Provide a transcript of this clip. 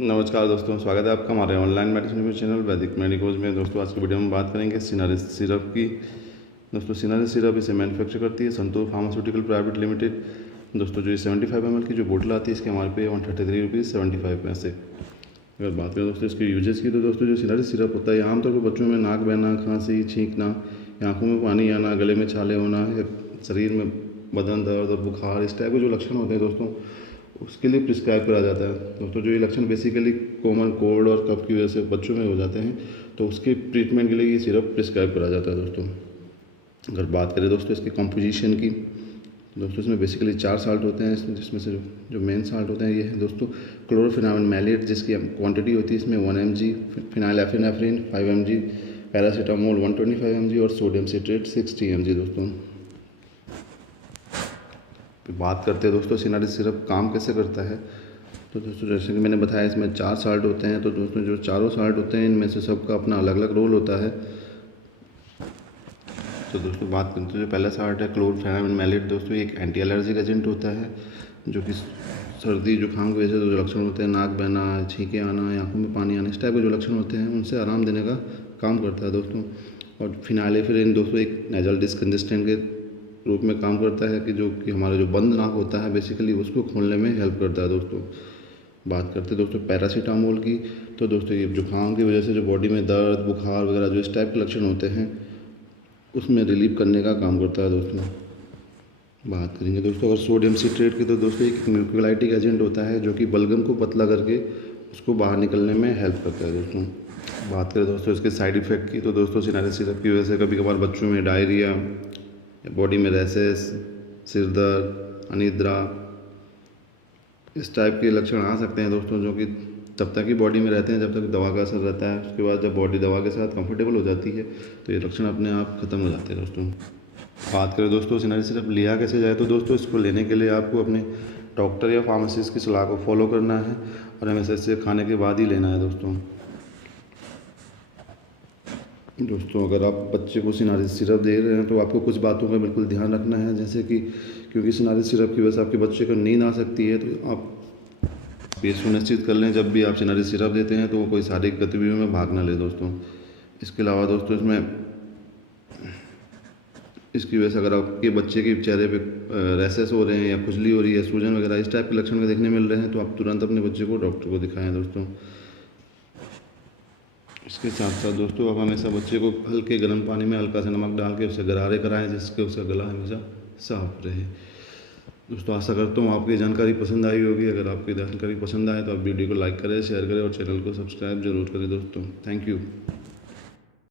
नमस्कार दोस्तों, स्वागत है आपका हमारे ऑनलाइन मेडिसिन चैनल वैदिक मेडिकोज में। दोस्तों आज की वीडियो में बात करेंगे सिनारिस सिरप की। दोस्तों सिनारिस सिरप इसे मैन्युफैक्चर करती है संतूर फार्मास्यूटिकल प्राइवेट लिमिटेड। दोस्तों जो ये 75 ml की जो बोतल आती है इसके MRP है 133 रुपीज़ 75 पैसे। अगर बात करें दोस्तों इसके यूजेस की, तो दोस्तों जो सिनारिस सिरप होता है आमतौर पर बच्चों में नाक बहना, खांसी, छींकना, आँखों में पानी आना, गले में छाले होना या शरीर में बदन दर्द और बुखार, इस टाइप के जो लक्षण होते हैं दोस्तों उसके लिए प्रिस्क्राइब करा जाता है। दोस्तों जो ये लक्षण बेसिकली कॉमन कोल्ड और कफ की वजह से बच्चों में हो जाते हैं, तो उसके ट्रीटमेंट के लिए ये सिरप प्रिस्क्राइब करा जाता है। दोस्तों अगर बात करें दोस्तों इसकी कॉम्पोजिशन की, दोस्तों इसमें बेसिकली 4 साल्ट होते हैं, जिसमें से जो मेन साल्ट होते हैं ये है दोस्तों क्लोरोफेनामिन मैलेट, जिसकी क्वांटिटी होती है इसमें 1 mg, फिनाइलएफिनेफ्रिन 5 mg, पैरासीटामोल 125 mg और सोडियम सिट्रेट 60 mg। दोस्तों बात करते हैं दोस्तों सिनारिस सिरप काम कैसे करता है। तो दोस्तों जैसे कि मैंने बताया इसमें 4 साल्ट होते हैं। तो दोस्तों जो चारों साल्ट होते हैं इनमें से सबका अपना अलग अलग रोल होता है। तो दोस्तों बात करते हैं जो पहला साल्ट है क्लोरोफेनामिन मैलेट। दोस्तों एक एंटी एलर्जिक एजेंट होता है जो कि सर्दी जुकाम की वजह से जो लक्षण होते हैं, नाक बहना, छींके आना, आँखों में पानी आना, इस टाइप के जो लक्षण होते हैं उनसे आराम देने का काम करता है दोस्तों। और फिनाइलेफ्रिन दोस्तों एक नेजल डिस्कंजेस्टेंट के रूप में काम करता है कि हमारा जो बंद नाक होता है बेसिकली उसको खोलने में हेल्प करता है। दोस्तों बात करते हैं दोस्तों पैरासीटामोल की। तो दोस्तों ये जुकाम की वजह से जो बॉडी में दर्द, बुखार वगैरह जो इस टाइप के लक्षण होते हैं उसमें रिलीव करने का काम करता है। दोस्तों बात करेंगे दोस्तों अगर सोडियम सिट्रेट की, तो दोस्तों एक म्यूकोलाइटिक एजेंट होता है जो कि बलगम को पतला करके उसको बाहर निकलने में हेल्प करता है। दोस्तों बात करें दोस्तों इसके साइड इफ़ेक्ट की, तो दोस्तों सिनारिस सिरप की वजह से कभी कभार बच्चों में डायरिया, बॉडी में रैसेस, सिर दर्द, अनिद्रा, इस टाइप के लक्षण आ सकते हैं दोस्तों, जो कि तब तक ही बॉडी में रहते हैं जब तक दवा का असर रहता है। उसके बाद जब बॉडी दवा के साथ कंफर्टेबल हो जाती है तो ये लक्षण अपने आप ख़त्म हो जाते हैं। दोस्तों बात करें दोस्तों सिनारिस सिरप लिया कैसे जाए, तो दोस्तों इसको लेने के लिए आपको अपने डॉक्टर या फार्मासिस्ट की सलाह को फॉलो करना है और हमेशा इसे खाने के बाद ही लेना है। दोस्तों अगर आप बच्चे को सिनारिस सिरप दे रहे हैं तो आपको कुछ बातों का बिल्कुल ध्यान रखना है, जैसे कि क्योंकि सिनारिस सिरप की वजह से आपके बच्चे को नींद आ सकती है, तो आप ये सुनिश्चित कर लें जब भी आप सिनारिस सिरप देते हैं तो वो कोई शारीरिक गतिविधियों में भाग ना ले। दोस्तों इसके अलावा दोस्तों इसकी वजह से अगर आपके बच्चे के चेहरे पे रैसेस हो रहे हैं या खुजली हो रही है, सूजन वगैरह इस टाइप के लक्षण देखने मिल रहे हैं, तो आप तुरंत अपने बच्चे को डॉक्टर को दिखाएं। दोस्तों इसके साथ साथ दोस्तों आप हमेशा बच्चे को हल्के गर्म पानी में हल्का सा नमक डाल के उसे गरारे कराएं, जिससे उसका गला हमेशा साफ रहे। दोस्तों आशा करता हूँ आपकी जानकारी पसंद आई होगी। अगर आपकी जानकारी पसंद आए तो आप वीडियो को लाइक करें, शेयर करें और चैनल को सब्सक्राइब जरूर करें। दोस्तों थैंक यू।